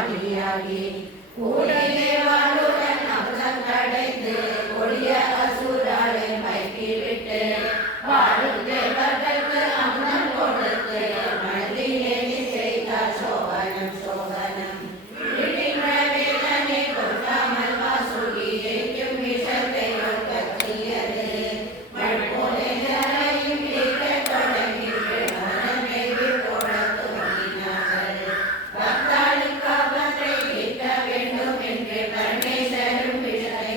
காளியாகி கூடலே வாழுடன் அமுதம் கடைந்து கொடிய அசுராலை மயக்கிவிட்டு வாழும் தேவர்களுக்கு அமுதம் கொடுத்து மனதிலே செய்தார் சோபனம் சோபனம் வேதனை கொண்டாமல் வாசுகி எங்கும் விஷத்தை கத்தியது மழையும் கேட்க தொடங்கி மனமேவி போட துவங்கினார்கள். பக்தாளுக்கு அவற்றை கேட்க வேண்டும் என்று பரமேஸ்வரன் விஷத்தை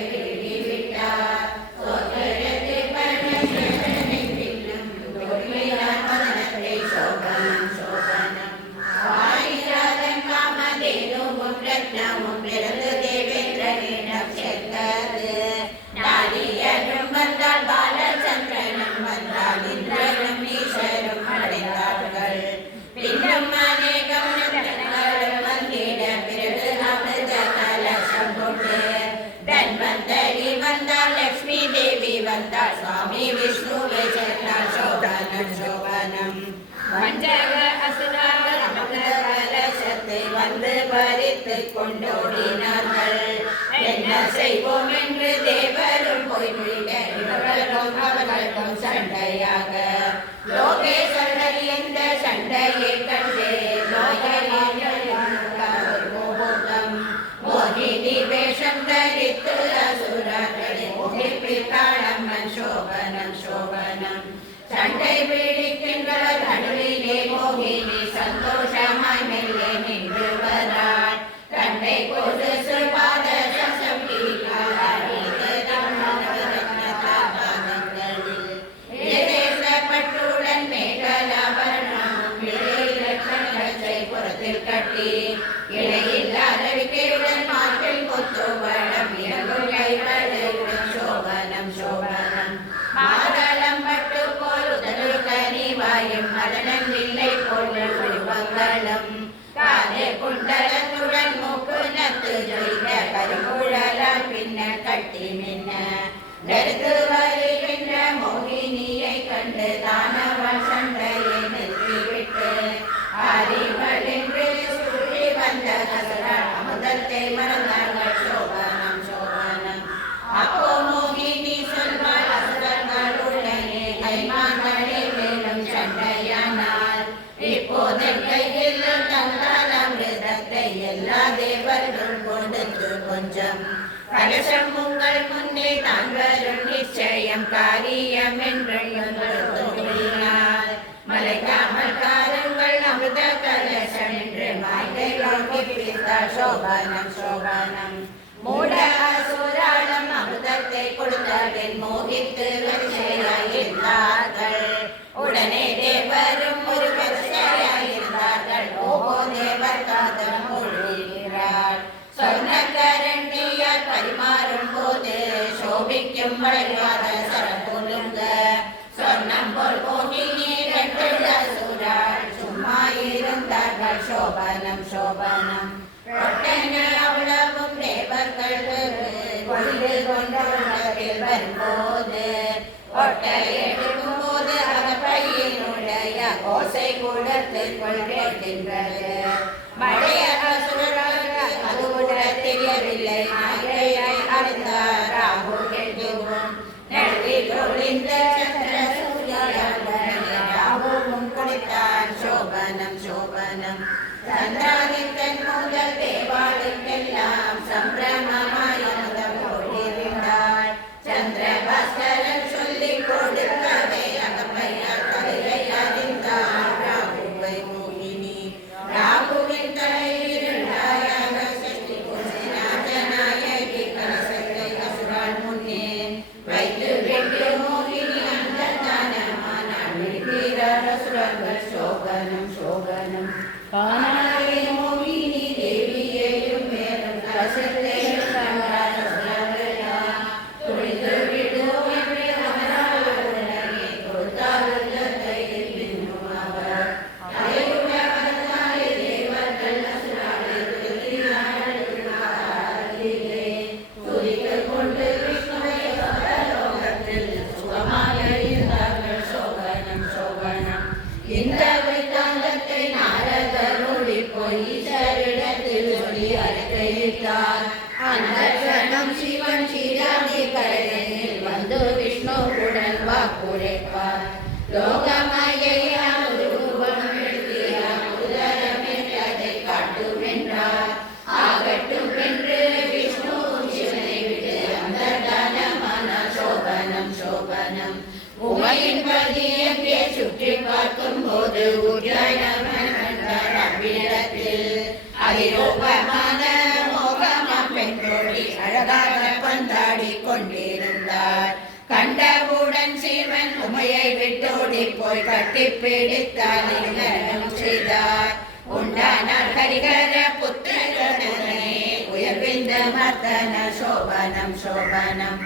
விட்டார். சொர்க்கத்தை பரமேஸ்வரனை பின்னும் தொழிலார் மதனத்தை சோபனம் சோபனம் வாயிராதன் காமதேனுவும் ரத்னமும் பிறந்து தேவேந்திரனிடம் சேர்ந்தது. நாரியரும் வந்தால் பாலச்சந்திரனும் வந்தால் இந்திரனும் ஈஸ்வரும் அடைந்தார்கள். பின்னும் அநேகம் நட்சத்திரங்களும் வந்திட பிறகு அமிர்த கலசம் கொண்டு தன்வந்தரி வந்தால் லட்சுமி தேவி வந்தால் சுவாமி விஷ்ணுவை சேர்ந்தால் சோபனம் சோபனம் பஞ்சக அசுரர்கள் அமிர்த கலசத்தை வந்து பறித்து கொண்டோடினார்கள். என்ன செய்வோம் என்று தேவரும் போய் முடிக்க இவர்களும் அவர்களுக்கும் சண்டையாக லோகேஸ்வரர் இந்த சண்டையை கண்டு முகூர்த்தம் மோகினி வேஷம் தரித்து அசுரர்களை மோகிப்பித்தாளம்மன் சோபனம் சோபனம் சண்டை பிடிக்கின்றவர் நடுவிலே மோகினி சந்தோஷமாய் மெல்லே நின்று வராள். கண்டை கொடு சுபாத பட்டுடன் மேகலாபரணமும் புறத்தில் கட்டி இடையில் அரவிக்கையுடன் மாற்றில் கொத்துவடம் இறங்கும் கைவளையுடன் சோபனம் சோபனம் மாதளம் பட்டு போல் உதடு கனிவாயும் மதனம் இல்லை போல் வடிவங்களும் காலே குண்டலத்துடன் மூக்கு நத்து ஜொலிக்க கருங்குழலால் பின்ன கட்டி மின்ன நெருத்து வருகின்ற மோகினியை கண்டு தானவன் சண்டையை நிறுத்திவிட்டு அறிவள் என்று சுற்றி வந்த அசுரர் அமுதத்தை மறந்தார்கள் சோபனம் சோபனம் அப்போ மோகினி சொல்வாள் அசுரர்களுடனே கைமான்களே மேலும் சண்டையானால் இப்போது கையில் தந்தால் அமிர்தத்தை எல்லா தேவர்கள் கொடுத்து கொஞ்சம் கலசம் உங்கள் முன்னே தான் வரும் நிச்சயம் காரியம் என்று தோன்றினார். மலைக்காமல் காருங்கள் அமிர்த கலசம் என்று மாய்கை பிடித்தார் சோபனம் சோபனம் மூட அசுராளம் அமிர்தத்தை கொடுத்தவன் மோகித்து வரிசையாயிருந்தார்கள். உடனே தேவரும் ஒரு வரிசையாயிருந்தார்கள். ஓஹோ தேவர் காதம் மொழிகிறார். சொன்ன கரண்டியால் பரிமாறும் போது சோபிக்கும் வளையாத சரபுலுங்க சொன்னம் போல் மோகினி ரெண்டு அசுராள் சும்மா இருந்தார்கள் சோபனம் சோபனம் அவ்வளவும் தேவர்கள் கொண்டு கொண்டவர்கள் வரும்போது ஒட்டை எடுக்கும் போது அகப்பையினுடைய ஓசை கூடத்திற்குள் கேட்கின்றது. மழைய அசுரர்கள் அது கூட தெரியவில்லை. நாகையை அறிந்தார் ராகு கேட்கவும் நடுவில் ஒளிந்த சந்திர சூரியராகவும் குடித்தான் சோபனம் சோபனம் சந்திராதித்தன் முதல் தேவாளுக்கெல்லாம் சம்பிரமமாய் அமுதம் கொண்டிருந்தாள். சந்திரபாஸ்கரன் சொல்லிக் கொடுக்கவே அகப்பையால் கதையை அறிந்தார் ராகுவை மோகினி. ராகுவின் தலையிலாயாக சஷ்டி நாயகி கலசத்தை அசுரால் முன்னே வைத்து விட்டு மோகினி அந்த தானமானாள். விடுகிறார் அசுரர்கள் சோகனம் சோகனம் காணாலே மோகினி தேவியையும் மேலும் கலசத்தை துணிந்து விடுவோம் என்று அவரால் உடனே கொடுத்தார் உள்ளத்தை பின்னும் அவர் தேவர்கள் அசுராலை துதித்துக் கொண்டு விஷ்ணுவை லோகத்தில் சுகமாக இருந்தார்கள் சோகனம் சோகனம் இந்த வைத்தாந்தத்தை நாரதருளி சிவன் சீராதி கரையில் வந்து விஷ்ணுவுடன் வாக்குரைப்பார். லோகமாயையாம் ரூபம் எடுத்தியாம் உதரம் என்றதை காட்டும் என்றார். ஆகட்டும் என்று விஷ்ணு சிவனை விட்டு அந்தர்தானமான சோபனம் சோபனம் உமையின் பதியை சுற்றி பார்க்கும் போது உஜாயிடத்தில் அதிரூபமான மோகமாம் பெண்கோடி அழகாக பந்தாடி கொண்டிருந்தார். கண்டவுடன் சிவன் உமையை விட்டோடி போய் கட்டி பிடித்தார் செய்தார். உண்டானார் ஹரிகர புத்திரனே உயர்விந்த மர்தன சோபனம் சோபனம்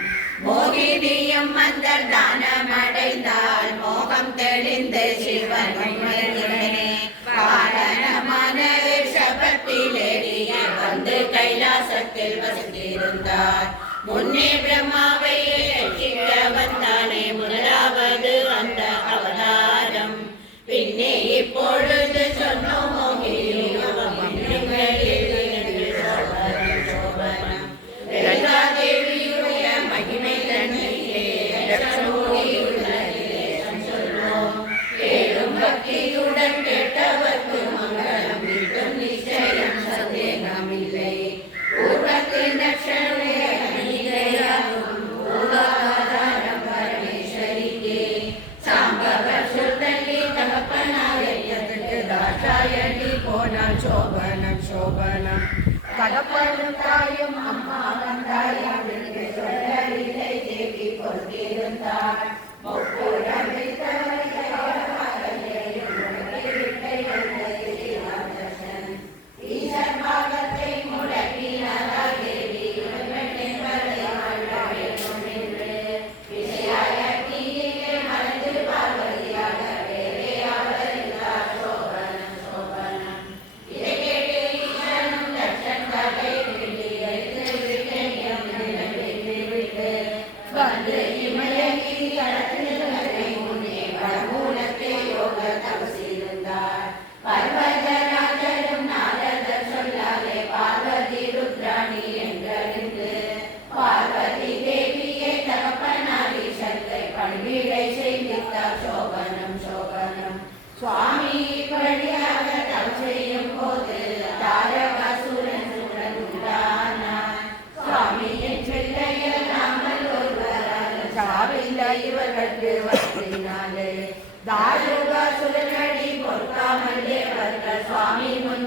மோகினியும் அந்தர்தானம் அடைந்தால் மோகம் தெளிந்த சிவன் உண்மையுடனே காரணமான ரிஷபத்திலேறிய வந்து கைலாசத்தில் வசித்திருந்தார். முன்னே பிரம்மாவை ரட்சிக்க வந்தானே முதலாவது அந்த அவதாரம். பின்னே இப்பொழுது சொன்னோம் மோகினியும் சோபனம் தேவியுடைய மகிமை தன்னையே சொல்வோம். கேளும் பக்தியுடன் கேட்டவர்க்கு மங்களம் வீட்டும் நிச்சயம் சந்தேகமில்லை. பூர்வத்தின் தட்சணே பூர்வாதாரம் பரமேஸ்வரிக்கே சாம்பவர் சொல்லி தகப்பனாயத்துக்கு தாட்சாயணி போனால் சோபனம் சோபனம் தகப்பனும் தாயும் அம்மா வந்தாயும் என்று சொல்லவில்லை தேவி கொண்டிருந்தார். ஈசன் பாகத்தை முடக்கினார் தேவி விசையாய தீயிலே மறைந்து பார்வதியாக வேறே அவர் இருந்தார். சோபனம் சோபனம் இதை கேட்டு ஈசனும் தட்சன் கதை விட்டு வந்து இமயகி கடத்தினரை முன்னே வடமூலத்தை யோக தவசிருந்தார். பர்வதராஜரும் நாரதர் சொல்லாலே பார்வதி ருத்ராணி என்றறிந்து பார்வதி தேவியை தகப்பனாரி சந்தை பணிவிடை செய்வித்தார். சோபனம் சோபனம் சுவாமி இப்படியாக தவம் செய்யும் போது தாரகாசுரன் உண்டானார். சுவாமியின் பிள்ளைகள் நாமல் ஒருவரால் சாவில்லை இவர்களுக்கு வசதினாலே தாருகாசுரனடி பொறுக்காமல் தேவர்கள் சுவாமி முன்